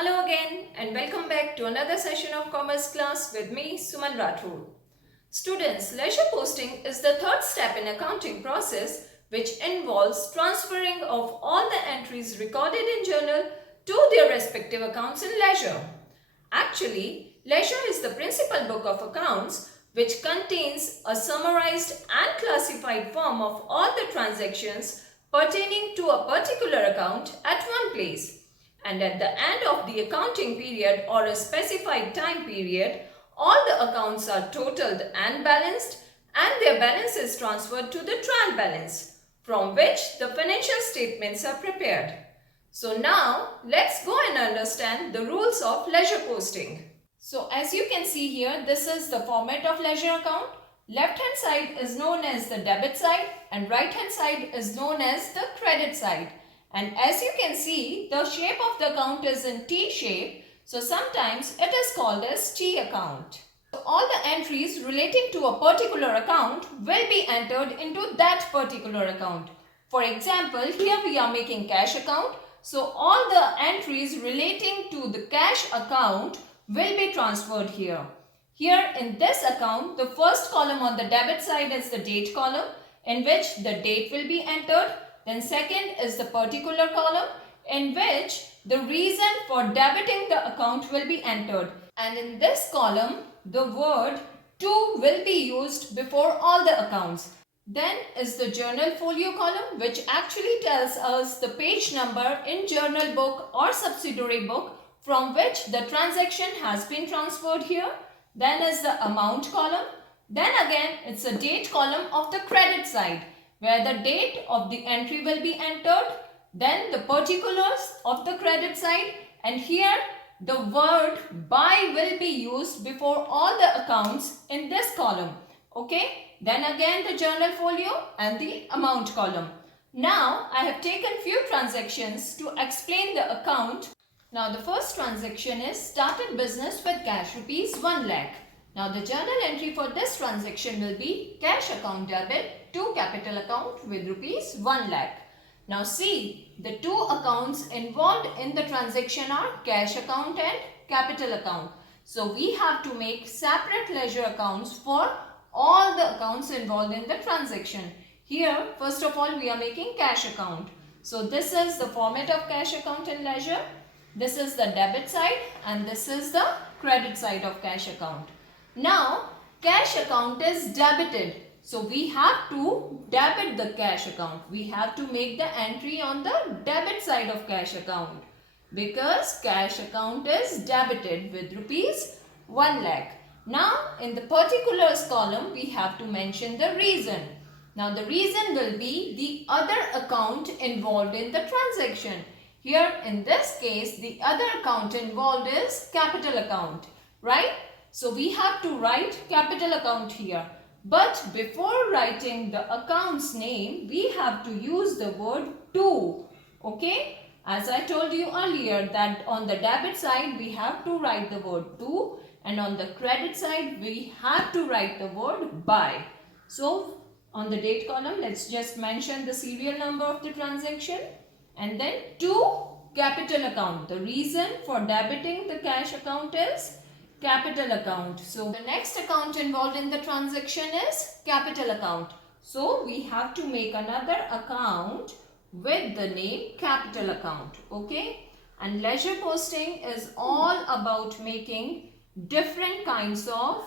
Hello again and welcome back to another session of Commerce class with me, Suman Rathod. Students, ledger posting is the third step in accounting process which involves transferring of all the entries recorded in journal to their respective accounts in ledger. Actually, ledger is the principal book of accounts which contains a summarized and classified form of all the transactions pertaining to a particular account at one place. And at the end of the accounting period or a specified time period, all the accounts are totaled and balanced and their balance is transferred to the trial balance from which the financial statements are prepared. So now let's go and understand the rules of ledger posting. So as you can see here, this is the format of ledger account. Left hand side is known as the debit side and right hand side is known as the credit side. And as you can see, the shape of the account is in T shape. So sometimes it is called as T account. So all the entries relating to a particular account will be entered into that particular account. For example, here we are making cash account. So all the entries relating to the cash account will be transferred here. Here in this account, the first column on the debit side is the date column in which the date will be entered. Then second is the particular column in which the reason for debiting the account will be entered. And in this column, the word to will be used before all the accounts. Then is the journal folio column which actually tells us the page number in journal book or subsidiary book from which the transaction has been transferred here. Then is the amount column. Then again it's a date column of the credit side where the date of the entry will be entered, then the particulars of the credit side, and here the word by will be used before all the accounts in this column. Okay, then again the journal folio and the amount column. Now I have taken few transactions to explain the account. Now the first transaction is started business with cash rupees 1 lakh. Now the journal entry for this transaction will be cash account debit to capital account with rupees 1 lakh. Now see, the two accounts involved in the transaction are cash account and capital account. So we have to make separate ledger accounts for all the accounts involved in the transaction. Here first of all we are making cash account. So this is the format of cash account in ledger. This is the debit side and this is the credit side of cash account. Now, cash account is debited. So, we have to debit the cash account. We have to make the entry on the debit side of cash account because cash account is debited with rupees 1 lakh. Now, in the particulars column, we have to mention the reason. Now, the reason will be the other account involved in the transaction. Here, in this case, the other account involved is capital account, right? So we have to write capital account here. But before writing the account's name, we have to use the word to. Okay? As I told you earlier that on the debit side, we have to write the word to. And on the credit side, we have to write the word by. So on the date column, let's just mention the serial number of the transaction. And then to capital account. The reason for debiting the cash account is capital account. So the next account involved in the transaction is capital account. So we have to make another account with the name capital account. Okay. And ledger posting is all about making different kinds of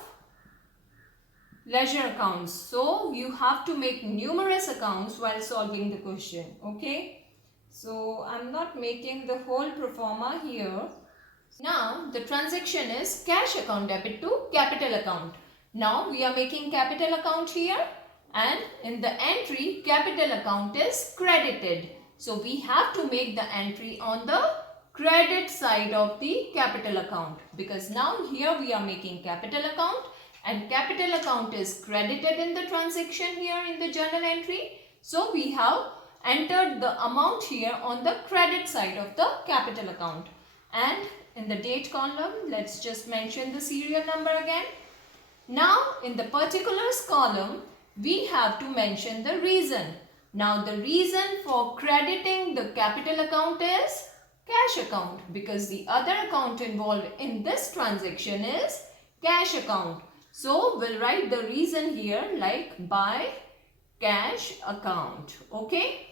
ledger accounts. So you have to make numerous accounts while solving the question. Okay. So I'm not making the whole pro forma here. Now the transaction is cash account debit to capital account. Now we are making capital account here and in the entry capital account is credited. So we have to make the entry on the credit side of the capital account because now here we are making capital account and capital account is credited in the transaction here in the journal entry. So we have entered the amount here on the credit side of the capital account. And in the date column, let's just mention the serial number again. Now, in the particulars column, we have to mention the reason. Now, the reason for crediting the capital account is cash account because the other account involved in this transaction is cash account. So we'll write the reason here like by cash account. Okay.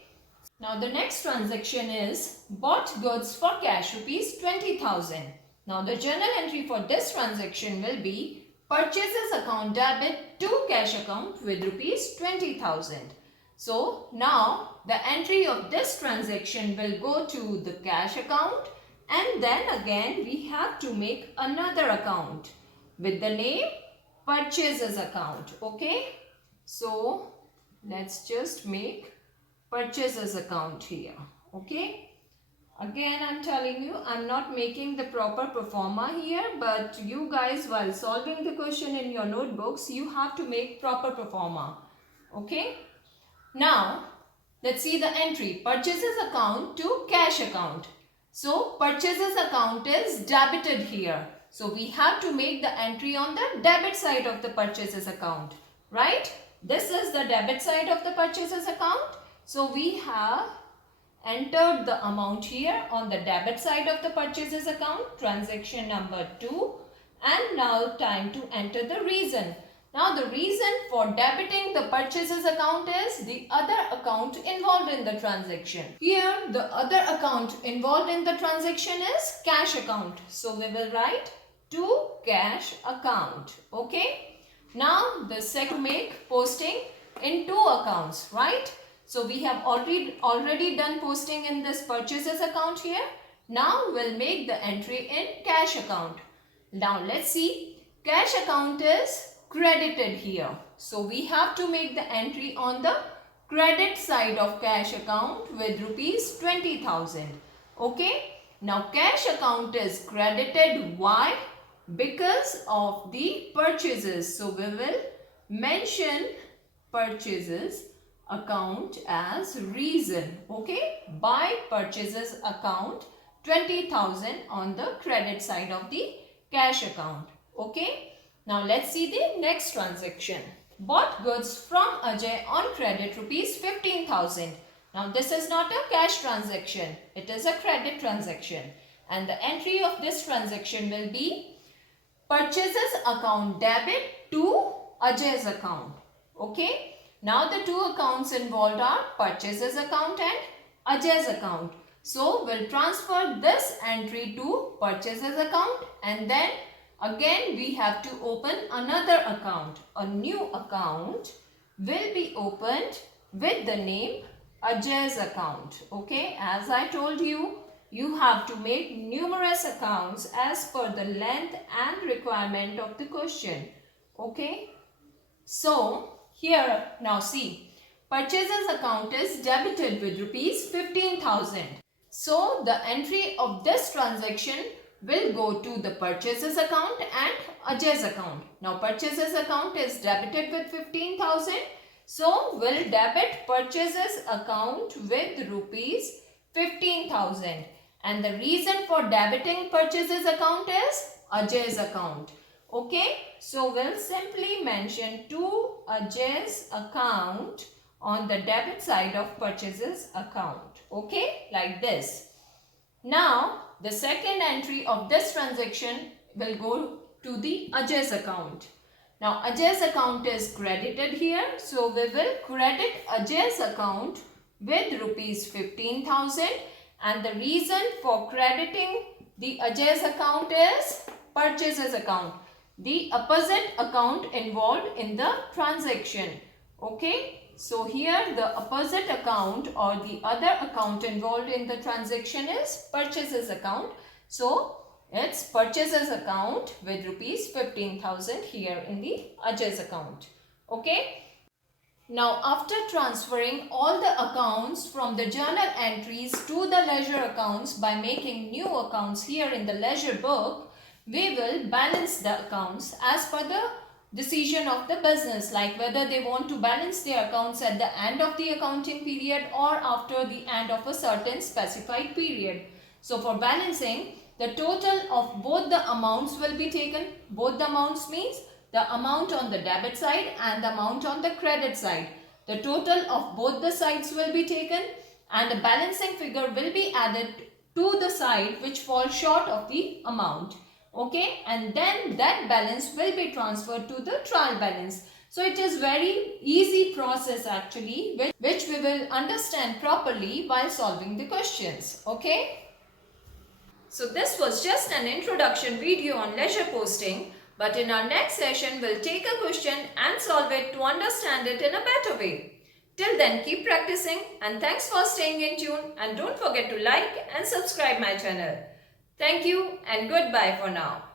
Now the next transaction is bought goods for cash rupees 20,000. Now the journal entry for this transaction will be purchases account debit to cash account with rupees 20,000. So now the entry of this transaction will go to the cash account and then again we have to make another account with the name purchases account. Okay. So let's just make purchases account here. Okay. Again, I'm telling you, I'm not making the proper performer here, but you guys, while solving the question in your notebooks, you have to make proper performer. Okay. Now, let's see the entry. Purchases account to cash account. So, purchases account is debited here. So, we have to make the entry on the debit side of the purchases account. Right? This is the debit side of the purchases account. So, we have entered the amount here on the debit side of the purchases account, transaction number 2, and now time to enter the reason. Now the reason for debiting the purchases account is the other account involved in the transaction. Here the other account involved in the transaction is cash account. So we will write to cash account. Okay. Now the second make posting in two accounts, right? So we have already done posting in this purchases account here. Now we'll make the entry in cash account. Now let's see. Cash account is credited here. So we have to make the entry on the credit side of cash account with rupees 20,000. Okay. Now cash account is credited. Why? Because of the purchases. So we will mention purchases account as reason. Okay. By purchases account 20,000 on the credit side of the cash account. Okay. Now let's see the next transaction. Bought goods from Ajay on credit rupees 15,000. Now this is not a cash transaction. It is a credit transaction. And the entry of this transaction will be purchases account debit to Ajay's account. Okay. Now the two accounts involved are purchases account and Ajay's account. So we'll transfer this entry to purchases account and then again we have to open another account. A new account will be opened with the name Ajay's account. Okay, as I told you, you have to make numerous accounts as per the length and requirement of the question. Okay, so here now see, purchases account is debited with rupees 15,000. So the entry of this transaction will go to the purchases account and Ajay's account. Now purchases account is debited with 15,000. So we'll debit purchases account with rupees 15,000. And the reason for debiting purchases account is Ajay's account. Okay. So we'll simply mention to Ajay's account on the debit side of purchases account. Okay. Like this. Now the second entry of this transaction will go to the Ajay's account. Now Ajay's account is credited here. So we will credit Ajay's account with rupees 15,000 and the reason for crediting the Ajay's account is purchases account. The opposite account involved in the transaction. Okay. So here the opposite account or the other account involved in the transaction is purchases account. So it's purchases account with rupees 15,000 here in the Ajay's account. Okay. Now after transferring all the accounts from the journal entries to the ledger accounts by making new accounts here in the ledger book, we will balance the accounts as per the decision of the business, like whether they want to balance their accounts at the end of the accounting period or after the end of a certain specified period. So for balancing, the total of both the amounts will be taken. Both the amounts means the amount on the debit side and the amount on the credit side. The total of both the sides will be taken and the balancing figure will be added to the side which falls short of the amount. Okay, and then that balance will be transferred to the trial balance. So it is very easy process actually, which we will understand properly while solving the questions. Okay. So this was just an introduction video on leisure posting, but in our next session we'll take a question and solve it to understand it in a better way. Till then, keep practicing and thanks for staying in tune, and don't forget to like and subscribe my channel. Thank you and goodbye for now.